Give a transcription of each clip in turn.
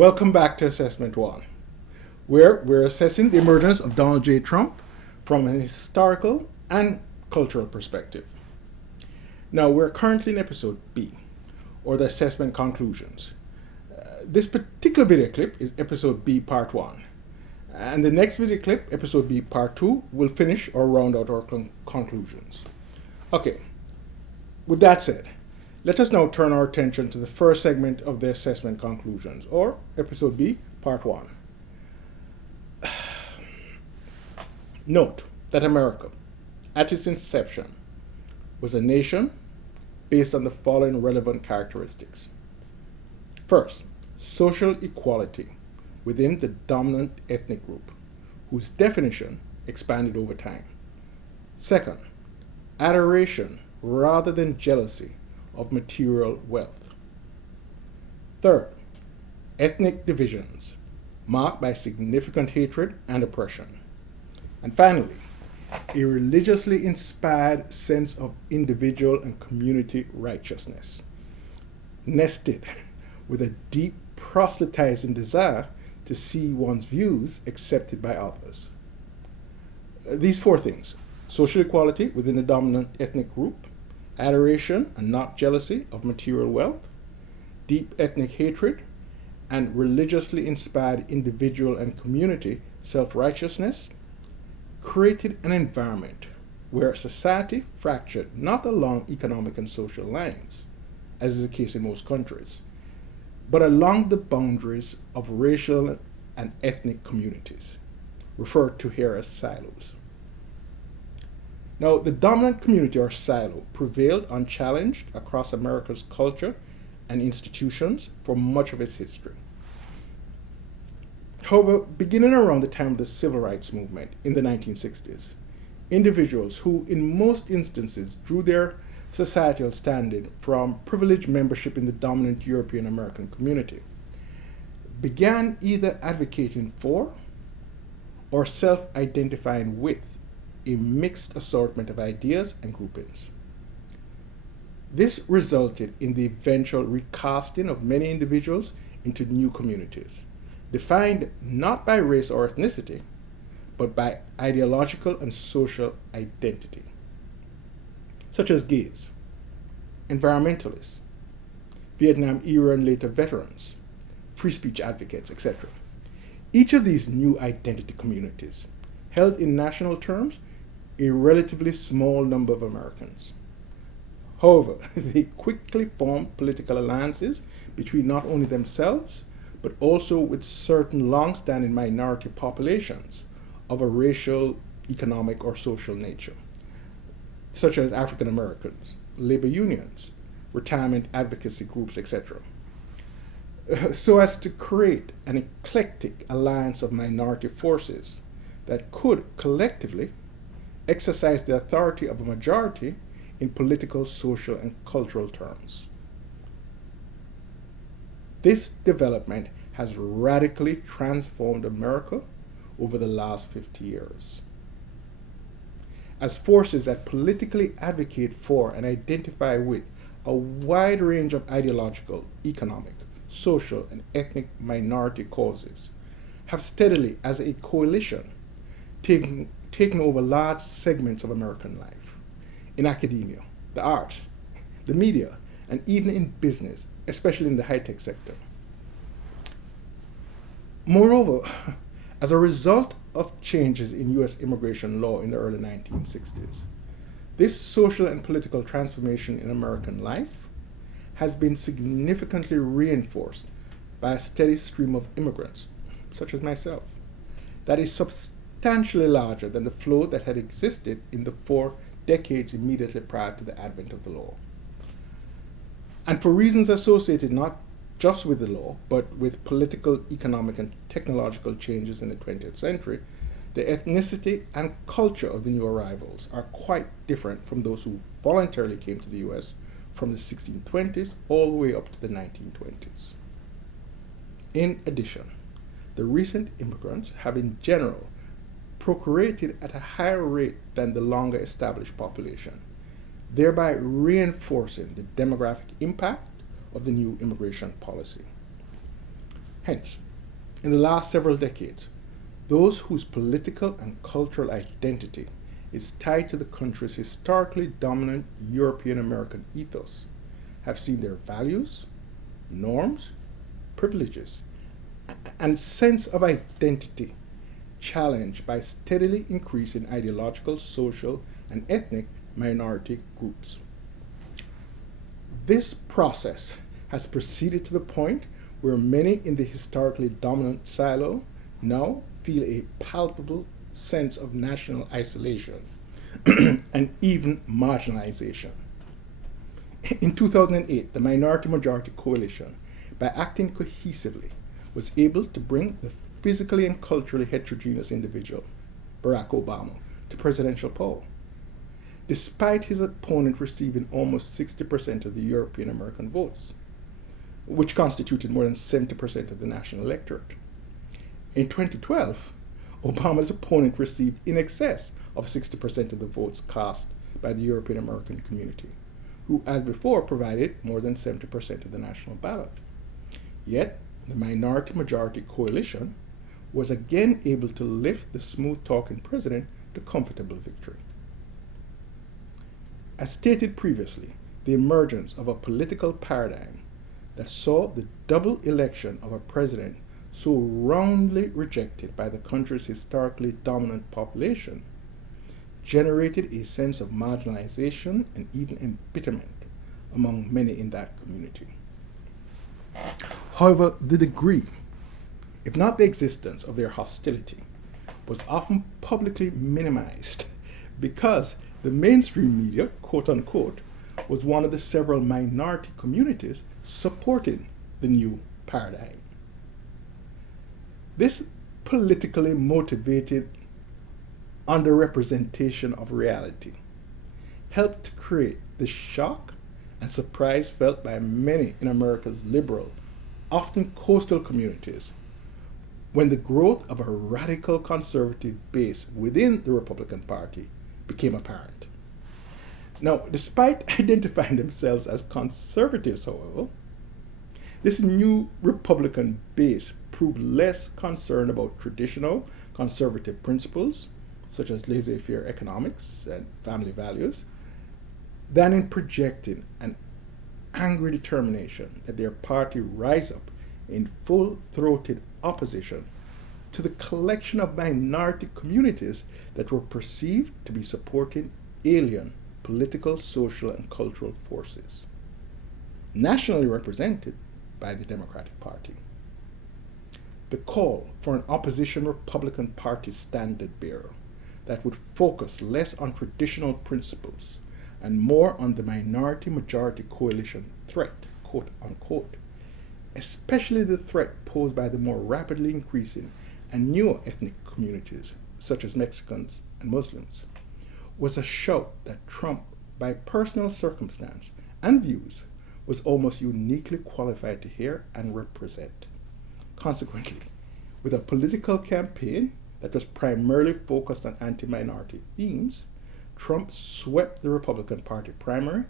Welcome back to Assessment 1, where we're assessing the emergence of Donald J. Trump from an historical and cultural perspective. Now, we're currently in episode B, or the assessment conclusions. This particular video clip is episode B part 1, and the next video clip, episode B part 2, will finish or round out our conclusions. Okay, with that said, let us now turn our attention to the first segment of the assessment conclusions, or episode B, part 1. Note that America, at its inception, was a nation based on the following relevant characteristics. First, social equality within the dominant ethnic group, whose definition expanded over time. Second, adoration rather than jealousy of material wealth. Third, ethnic divisions marked by significant hatred and oppression. And finally, a religiously inspired sense of individual and community righteousness, nested with a deep proselytizing desire to see one's views accepted by others. These four things: social equality within the dominant ethnic group, adoration and not jealousy of material wealth, deep ethnic hatred, and religiously inspired individual and community self-righteousness, created an environment where society fractured not along economic and social lines, as is the case in most countries, but along the boundaries of racial and ethnic communities, referred to here as silos. Now, the dominant community or silo prevailed unchallenged across America's culture and institutions for much of its history. However, beginning around the time of the Civil Rights Movement in the 1960s, individuals who in most instances drew their societal standing from privileged membership in the dominant European American community began either advocating for or self-identifying with a mixed assortment of ideas and groupings. This resulted in the eventual recasting of many individuals into new communities, defined not by race or ethnicity, but by ideological and social identity, such as gays, environmentalists, Vietnam era and later veterans, free speech advocates, etc. Each of these new identity communities held in national terms a relatively small number of Americans. However, they quickly formed political alliances between not only themselves, but also with certain long-standing minority populations of a racial, economic, or social nature, such as African Americans, labor unions, retirement advocacy groups, etc., so as to create an eclectic alliance of minority forces that could collectively exercise the authority of a majority in political, social, and cultural terms. This development has radically transformed America over the last 50 years. As forces that politically advocate for and identify with a wide range of ideological, economic, social, and ethnic minority causes have steadily, as a coalition, taken over large segments of American life, in academia, the arts, the media, and even in business, especially in the high-tech sector. Moreover, as a result of changes in U.S. immigration law in the early 1960s, this social and political transformation in American life has been significantly reinforced by a steady stream of immigrants, such as myself, that is substantially larger than the flow that had existed in the 4 decades immediately prior to the advent of the law. And for reasons associated not just with the law, but with political, economic, and technological changes in the 20th century, the ethnicity and culture of the new arrivals are quite different from those who voluntarily came to the U.S. from the 1620s all the way up to the 1920s. In addition, the recent immigrants have in general procreated at a higher rate than the longer established population, thereby reinforcing the demographic impact of the new immigration policy. Hence, in the last several decades, those whose political and cultural identity is tied to the country's historically dominant European American ethos have seen their values, norms, privileges, and sense of identity challenged by steadily increasing ideological, social, and ethnic minority groups. This process has proceeded to the point where many in the historically dominant silo now feel a palpable sense of national isolation and even marginalization. In 2008, the Minority Majority Coalition, by acting cohesively, was able to bring the physically and culturally heterogeneous individual, Barack Obama, to presidential power, despite his opponent receiving almost 60% of the European American votes, which constituted more than 70% of the national electorate. In 2012, Obama's opponent received in excess of 60% of the votes cast by the European American community, who, as before, provided more than 70% of the national ballot. Yet, the Minority Majority Coalition was again able to lift the smooth-talking president to comfortable victory. As stated previously, the emergence of a political paradigm that saw the double election of a president so roundly rejected by the country's historically dominant population generated a sense of marginalization and even embitterment among many in that community. However, the degree, if not the existence, of their hostility was often publicly minimized because the mainstream media, quote unquote, was one of the several minority communities supporting the new paradigm. This politically motivated underrepresentation of reality helped to create the shock and surprise felt by many in America's liberal, often coastal communities, when the growth of a radical conservative base within the Republican Party became apparent. Now, despite identifying themselves as conservatives, however, this new Republican base proved less concerned about traditional conservative principles, such as laissez-faire economics and family values, than in projecting an angry determination that their party rise up in full-throated opposition to the collection of minority communities that were perceived to be supporting alien political, social, and cultural forces, nationally represented by the Democratic Party. The call for an opposition Republican Party standard bearer that would focus less on traditional principles and more on the minority majority coalition threat, quote unquote, especially the threat posed by the more rapidly increasing and newer ethnic communities, such as Mexicans and Muslims, was a shout that Trump, by personal circumstance and views, was almost uniquely qualified to hear and represent. Consequently, with a political campaign that was primarily focused on anti-minority themes, Trump swept the Republican Party primary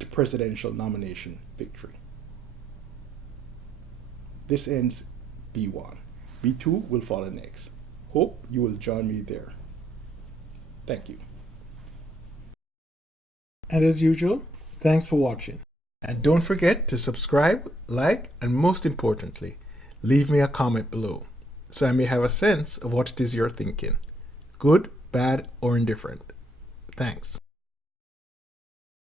to presidential nomination victory. This ends B1. B2 will follow next. Hope you will join me there. Thank you. And as usual, thanks for watching. And don't forget to subscribe, like, and most importantly, leave me a comment below so I may have a sense of what it is you're thinking. Good, bad, or indifferent. Thanks.